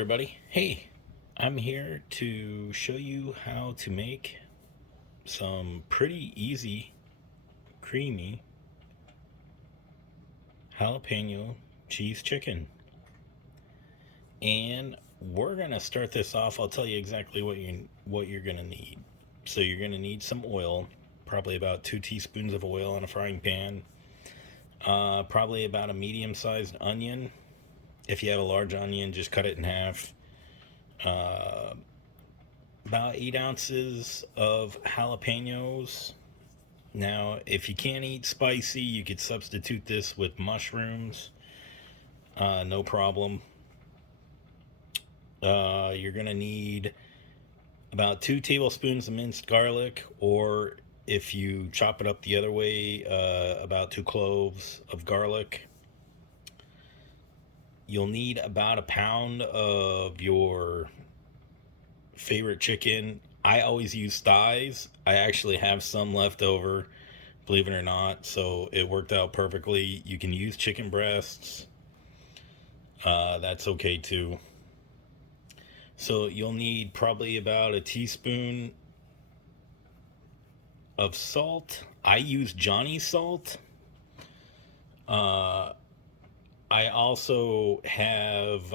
everybody. Hey, I'm here to show you how to make some pretty easy, creamy jalapeno cheese chicken. And we're gonna start this off. I'll tell you exactly what you're gonna need. So you're gonna need some oil, probably about 2 teaspoons of oil in a frying pan. Probably about a medium-sized onion. If you have a large onion, just cut it in half. Uh, about 8 ounces of jalapenos. Now, if you can't eat spicy, you could substitute this with mushrooms. No problem. You're going to need about 2 tablespoons of minced garlic, or if you chop it up the other way, about 2 cloves of garlic. You'll need about a pound of your favorite chicken. I always use thighs. I actually have some left over, believe it or not, so it worked out perfectly. You can use chicken breasts. That's okay too. So you'll need probably about a teaspoon of salt. I use Johnny salt. I also have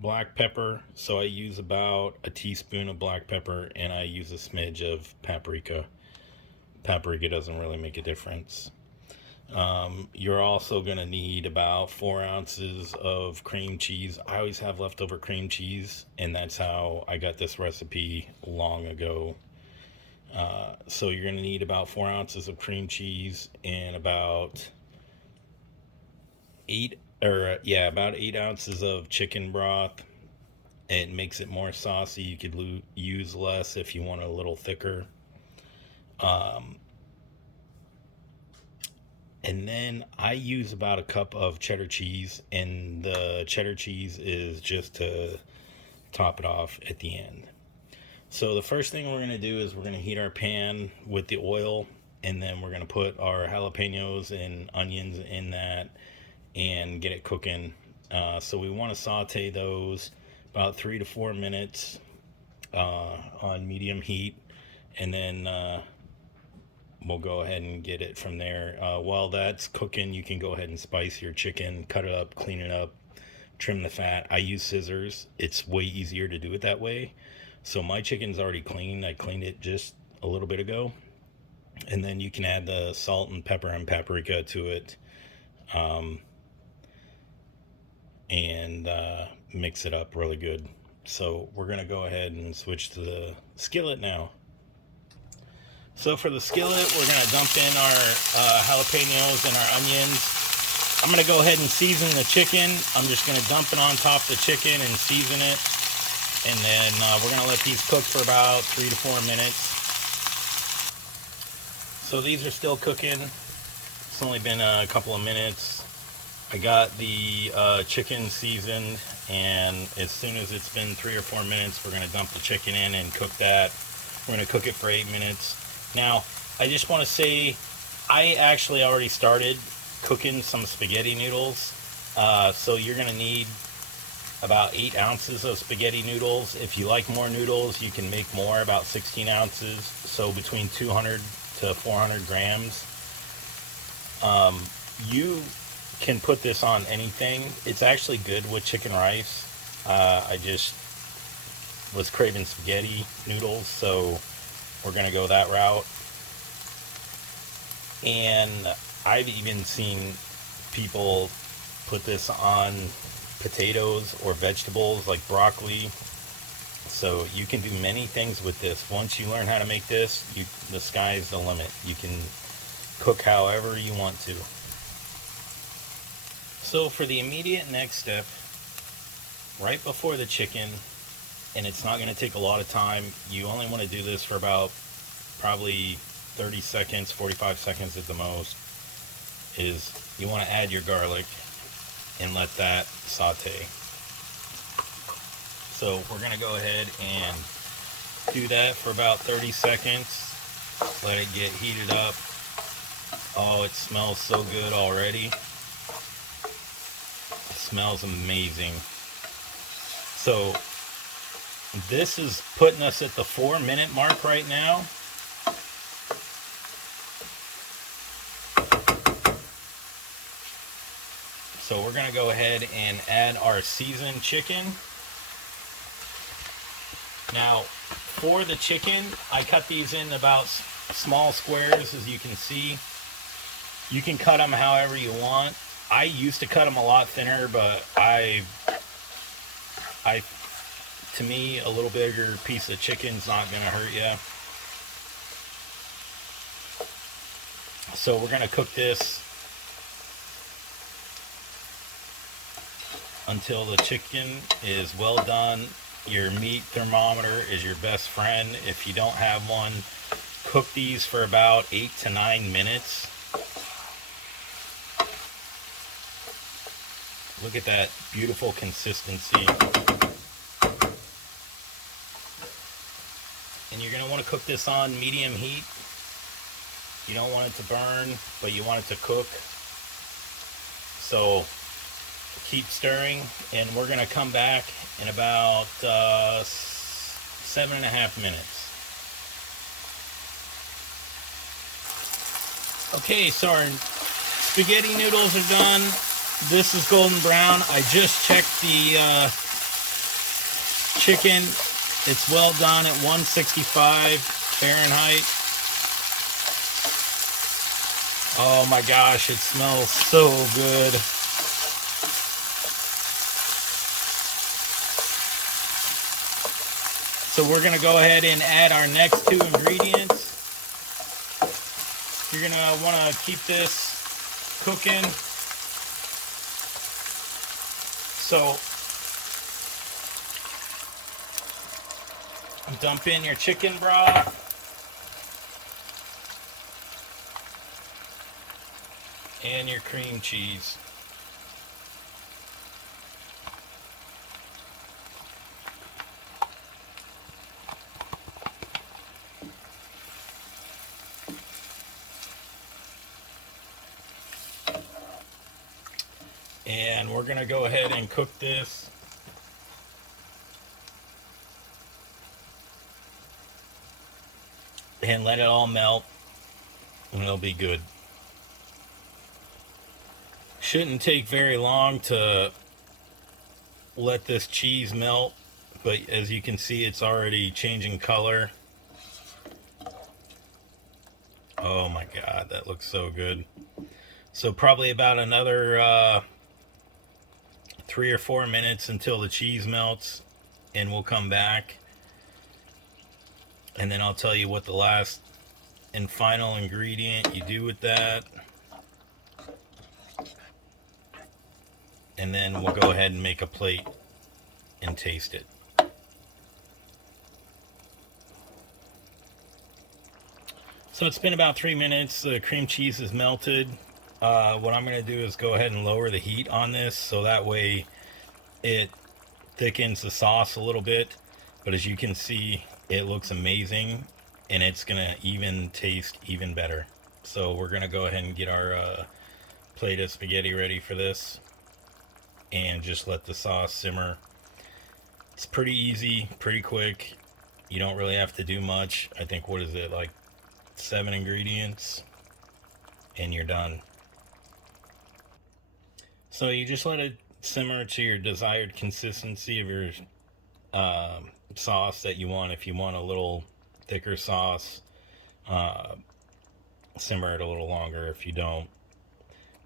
black pepper, so I use about a teaspoon of black pepper, and I use a smidge of paprika. Paprika doesn't really make a difference. You're also going to need about 4 ounces of cream cheese. I always have leftover cream cheese, and that's how I got this recipe long ago. So you're going to need about 4 ounces of cream cheese and about about 8 ounces of chicken broth. It makes it more saucy. You could use less if you want it a little thicker. And then I use about a cup of cheddar cheese, and the cheddar cheese is just to top it off at the end. So the first thing we're going to do is we're going to heat our pan with the oil, and then we're going to put our jalapenos and onions in that and get it cooking. So we want to saute those about 3 to 4 minutes on medium heat, and then we'll go ahead and get it from there. While that's cooking, you can go ahead and spice your chicken, cut it up, clean it up, trim the fat. I use scissors. It's way easier to do it that way. So my chicken's already clean. I cleaned it just a little bit ago. And then you can add the salt and pepper and paprika to it. And mix it up really good. So we're going to go ahead and switch to the skillet now. So for the skillet, we're going to dump in our jalapenos and our onions. I'm going to go ahead and season the chicken. I'm just going to dump it on top of the chicken and season it. And then we're going to let these cook for about 3 to 4 minutes. So these are still cooking. It's only been a couple of minutes. I got the chicken seasoned, and as soon as it's been 3 or 4 minutes, we're going to dump the chicken in and cook that. We're going to cook it for 8 minutes. Now, I just want to say, I actually already started cooking some spaghetti noodles. So you're going to need about 8 ounces of spaghetti noodles. If you like more noodles, you can make more, about 16 ounces. So between 200 to 400 grams. You can put this on anything. It's actually good with chicken rice. I just was craving spaghetti noodles, so we're gonna go that route. And I've even seen people put this on potatoes or vegetables like broccoli. So you can do many things with this. Once you learn how to make this, the sky's the limit. You can cook however you want to. So for the immediate next step, right before the chicken, and it's not going to take a lot of time, you only want to do this for about probably 30 seconds, 45 seconds at the most, is you want to add your garlic and let that saute. So we're going to go ahead and do that for about 30 seconds. Let it get heated up. Oh, it smells so good already. It smells amazing. So this is putting us at the 4-minute mark right now. So we're going to go ahead and add our seasoned chicken. Now, for the chicken, I cut these in about small squares, as you can see. You can cut them however you want. I used to cut them a lot thinner, but to me, a little bigger piece of chicken's not going to hurt you. So we're going to cook this until the chicken is well done. Your meat thermometer is your best friend. If you don't have one, cook these for about 8 to 9 minutes. Look at that beautiful consistency. And you're going to want to cook this on medium heat. You don't want it to burn, but you want it to cook. So keep stirring, and we're going to come back in about 7.5 minutes. Okay, so our spaghetti noodles are done. This is golden brown. I just checked the chicken. It's well done at 165 Fahrenheit. Oh my gosh, it smells so good. So we're going to go ahead and add our next 2 ingredients. You're going to want to keep this cooking. So dump in your chicken broth. And your cream cheese. And we're going to go ahead and cook this and let it all melt, and it'll be good. Shouldn't take very long to let this cheese melt, but as you can see, it's already changing color. Oh my God, that looks so good. So probably about another 3 or 4 minutes until the cheese melts, and we'll come back, and then I'll tell you what the last and final ingredient you do with that, and then we'll go ahead and make a plate and taste it. So it's been about 3 minutes. The cream cheese is melted. What I'm going to do is go ahead and lower the heat on this, so that way it thickens the sauce a little bit. But as you can see, it looks amazing, and it's going to even taste even better. So we're going to go ahead and get our plate of spaghetti ready for this, and just let the sauce simmer. It's pretty easy, pretty quick. You don't really have to do much. I think, what is it, like 7 ingredients, and you're done. So you just let it simmer to your desired consistency of your sauce that you want. If you want a little thicker sauce, simmer it a little longer if you don't.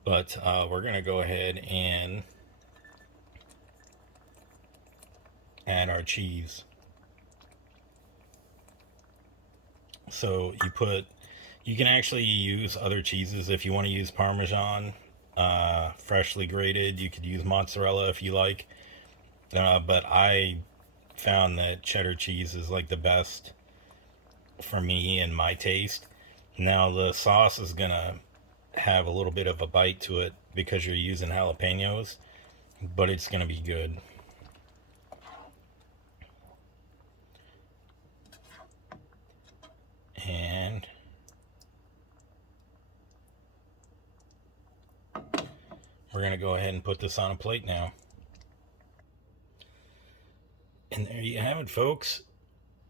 But we're going to go ahead and add our cheese. So you can actually use other cheeses if you want to use Parmesan, freshly grated. You could use mozzarella if you like, but I found that cheddar cheese is like the best for me and my taste. Now the sauce is gonna have a little bit of a bite to it because you're using jalapenos, but it's gonna be good. And we're going to go ahead and put this on a plate now. And there you have it, folks.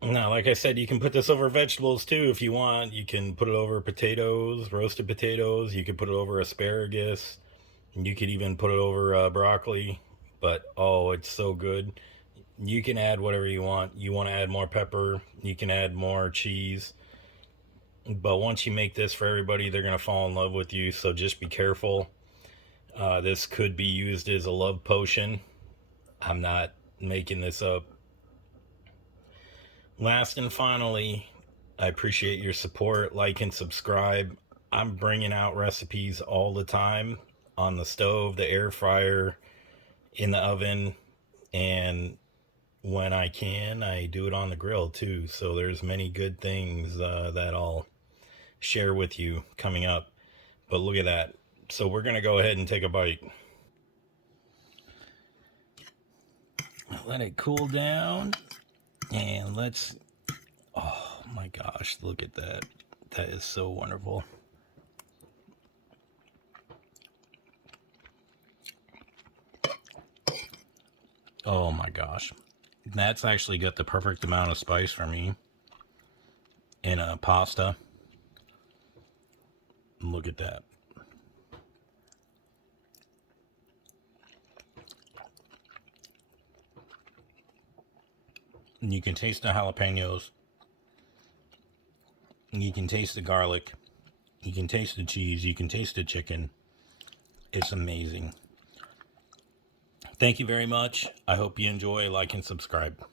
Now, like I said, you can put this over vegetables too if you want. You can put it over potatoes, roasted potatoes. You could put it over asparagus. You could even put it over broccoli. But oh, it's so good. You can add whatever you want. You want to add more pepper, you can add more cheese. But once you make this for everybody, they're going to fall in love with you. So just be careful. This could be used as a love potion. I'm not making this up. Last and finally, I appreciate your support. Like and subscribe. I'm bringing out recipes all the time on the stove, the air fryer, in the oven, and when I can, I do it on the grill too. So there's many good things that I'll share with you coming up. But look at that. So we're going to go ahead and take a bite. Let it cool down. And let's... Oh my gosh, look at that. That is so wonderful. Oh my gosh. That's actually got the perfect amount of spice for me in a pasta. Look at that. And you can taste the jalapenos. You can taste the garlic. You can taste the cheese. You can taste the chicken. It's amazing. Thank you very much. I hope you enjoy, like, and subscribe.